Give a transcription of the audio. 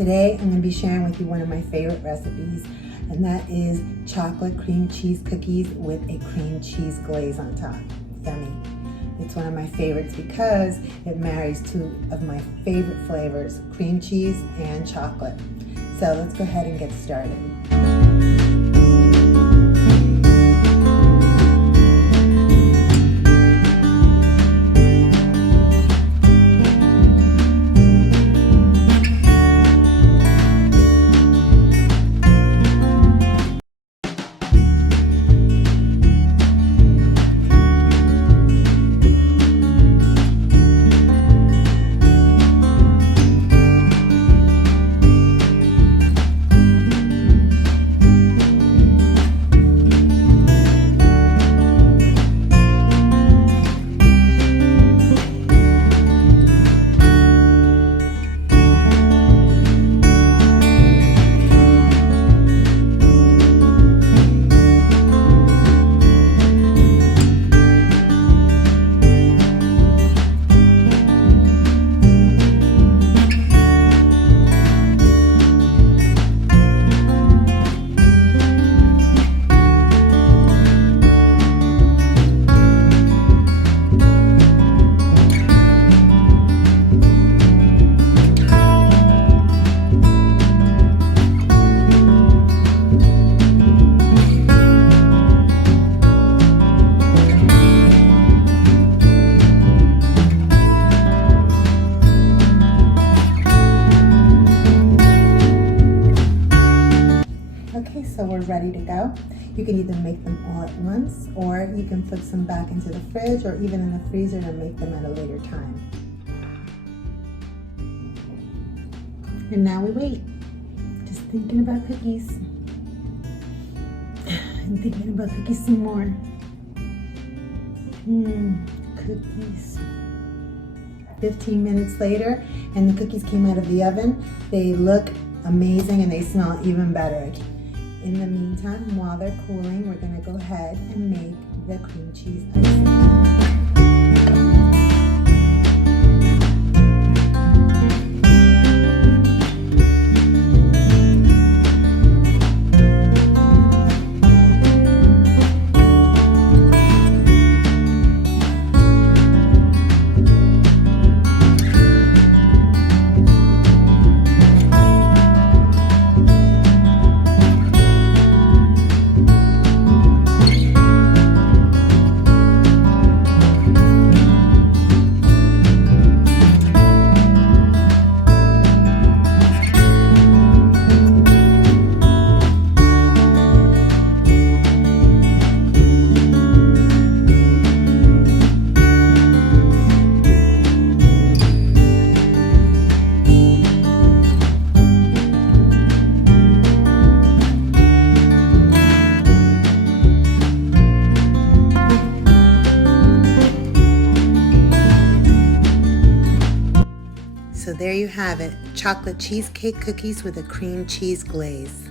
Today I'm going to be sharing with you one of my favorite recipes, and that is chocolate cream cheese cookies with a cream cheese glaze on top. Yummy. It's one of my favorites because it marries two of my favorite flavors, cream cheese and chocolate. So let's go ahead and get started. Okay, so we're ready to go. You can either make them all at once, or you can put some back into the fridge or even in the freezer to make them at a later time. And now we wait. Just thinking about cookies. And thinking about cookies some more. Cookies. 15 minutes later, and the cookies came out of the oven. They look amazing and they smell even better. In the meantime, while they're cooling, we're going to go ahead and make the cream cheese icing. So there you have it, chocolate cheesecake cookies with a cream cheese glaze.